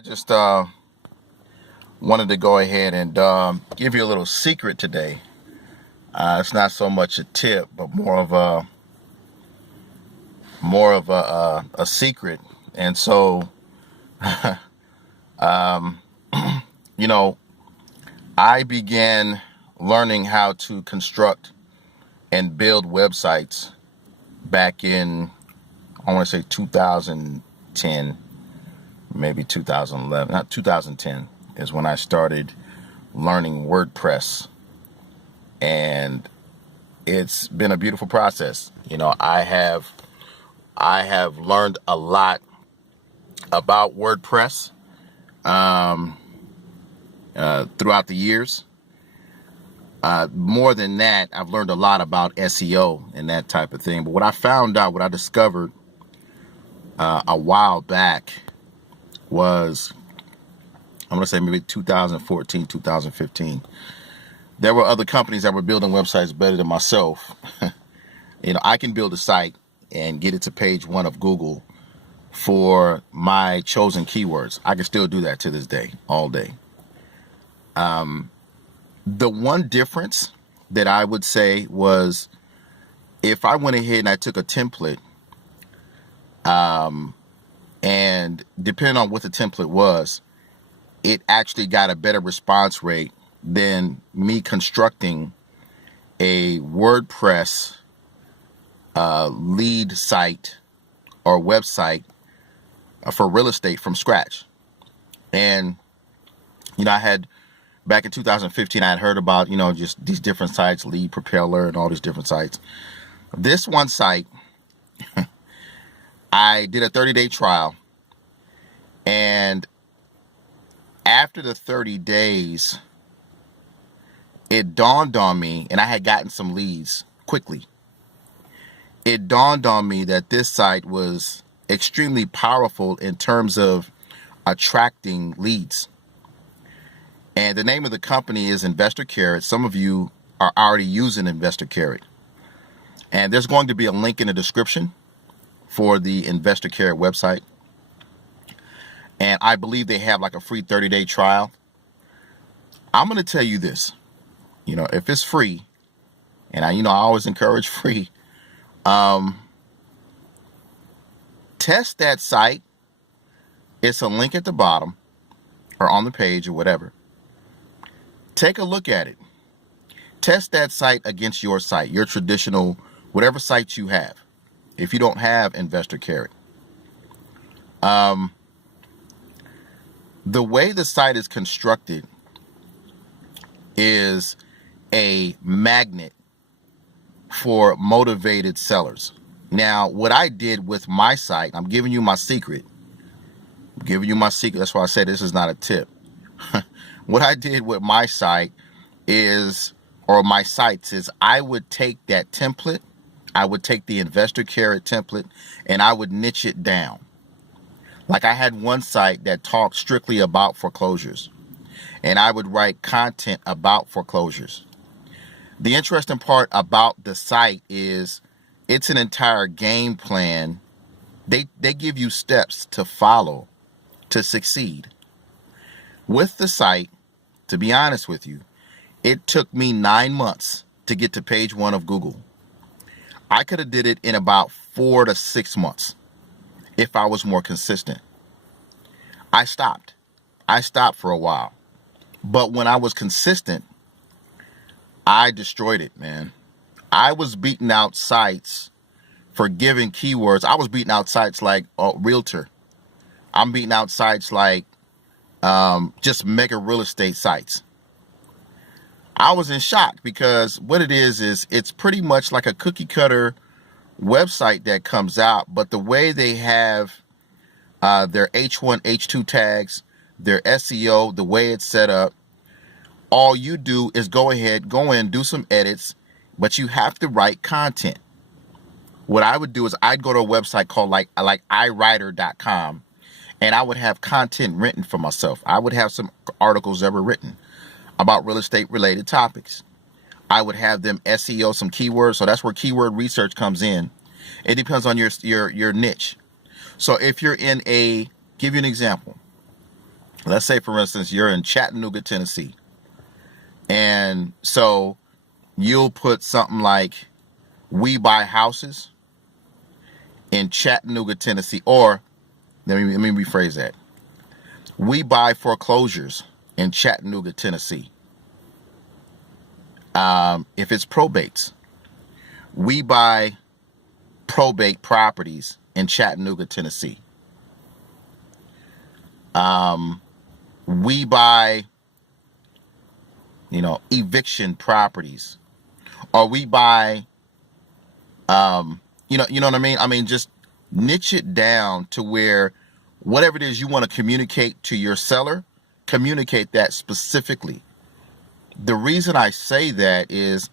I just wanted to go ahead and give you a little secret today. It's not so much a tip, but more of a secret. And so, um, you know, I began learning how to construct and build websites back in, I want to say 2010, maybe 2011, not 2010 is when I started learning WordPress. And it's been a beautiful process. I have learned a lot about WordPress throughout the years. More than that, I've learned a lot about SEO and that type of thing. But what I discovered a while back was, I'm going to say maybe 2014, 2015. There were other companies that were building websites better than myself. I can build a site and get it to page 1 of Google for my chosen keywords. I can still do that to this day, all day. The one difference that I would say was if I went ahead and I took a template, and depending on what the template was, it actually got a better response rate than me constructing a WordPress lead site or website for real estate from scratch. And I had, back in 2015, I had heard about just these different sites, Lead Propeller and all these different sites. This one site, I did a 30-day trial, and after the 30 days, it dawned on me, and I had gotten some leads quickly. It dawned on me that this site was extremely powerful in terms of attracting leads. And the name of the company is Investor Carrot. Some of you are already using Investor Carrot. And there's going to be a link in the description for the Investor Carrot website. And I believe they have like a free 30-day trial. I'm going to tell you this. If it's free, and I always encourage free, test that site. It's a link at the bottom or on the page or whatever. Take a look at it. Test that site against your site, your traditional, whatever site you have. If you don't have Investor Carrot. The way the site is constructed is a magnet for motivated sellers. Now, what I did with my site, I'm giving you my secret. That's why I said this is not a tip. What I did with my site is, or my sites is, I would take that template, I would take the Investor Carrot template, and I would niche it down. Like I had one site that talked strictly about foreclosures, and I would write content about foreclosures. The interesting part about the site is it's an entire game plan. They give you steps to follow to succeed. With the site, to be honest with you, it took me 9 months to get to page 1 of Google. I could have did it in about 4 to 6 months if I was more consistent. I stopped for a while. But when I was consistent, I destroyed it, man. I was beating out sites for giving keywords. I was beating out sites like Realtor. I'm beating out sites like just mega real estate sites. I was in shock because what it is it's pretty much like a cookie cutter website that comes out, but the way they have their H1, H2 tags, their SEO, the way it's set up, all you do is go in, do some edits, but you have to write content. What I would do is I'd go to a website called like iWriter.com, and I would have content written for myself. I would have some articles that were written about real estate related topics. I would have them SEO some keywords. So that's where keyword research comes in. It depends on your niche. So if you're in give you an example. Let's say, for instance, you're in Chattanooga, Tennessee. And so you'll put something like, we buy houses in Chattanooga, Tennessee. Or let me rephrase that. We buy foreclosures in Chattanooga, Tennessee. If it's probates, we buy probate properties in Chattanooga, Tennessee. We buy, eviction properties, or we buy, you know what I mean? I mean, just niche it down to where whatever it is you want to communicate to your seller, communicate that specifically. The reason I say that is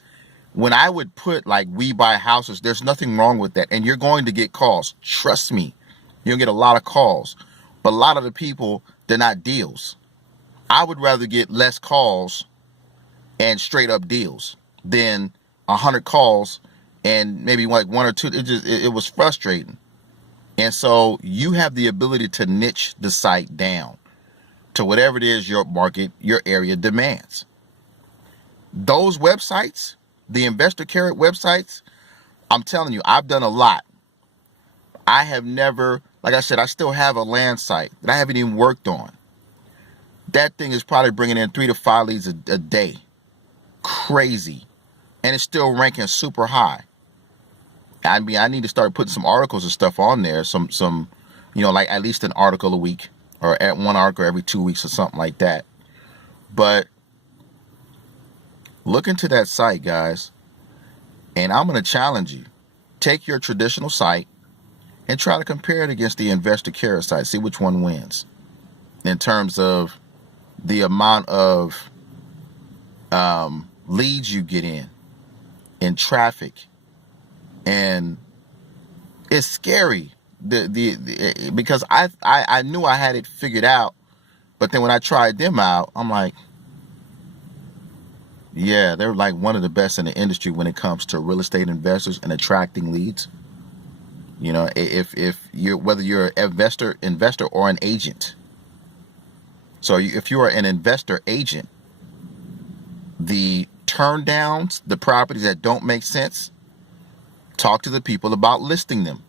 when I would put like, we buy houses, there's nothing wrong with that. And you're going to get calls. Trust me, you'll get a lot of calls. But a lot of the people, they're not deals. I would rather get less calls and straight up deals than 100 calls and maybe like one or two. It was frustrating. And so you have the ability to niche the site down to whatever it is your market, your area demands. Those websites, the Investor Carrot websites, I'm telling you, I've done a lot. I have never, like I said, I still have a land site that I haven't even worked on. That thing is probably bringing in 3 to 5 leads a day. Crazy. And it's still ranking super high. I mean, I need to start putting some articles and stuff on there. Some, like at least an article a week, or at one article every 2 weeks or something like that. But look into that site, guys. And I'm going to challenge you. Take your traditional site and try to compare it against the Investor Carrot site. See which one wins in terms of the amount of leads you get in traffic. And it's scary because I knew I had it figured out, but then when I tried them out, I'm like, yeah, they're like one of the best in the industry when it comes to real estate investors and attracting leads. If you're, whether you're an investor or an agent. So if you are an investor agent, the turn downs, the properties that don't make sense, talk to the people about listing them.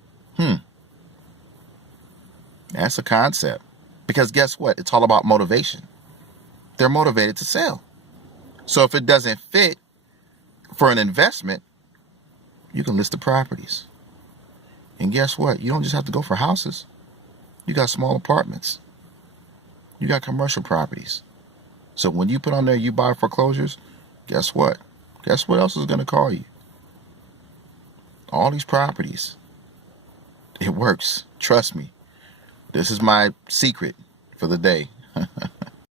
That's a concept. Because guess what? It's all about motivation. They're motivated to sell. So if it doesn't fit for an investment, you can list the properties. And guess what? You don't just have to go for houses. You got small apartments. You got commercial properties. So when you put on there, you buy foreclosures, guess what? Guess what else is going to call you? All these properties. It works. Trust me. This is my secret for the day.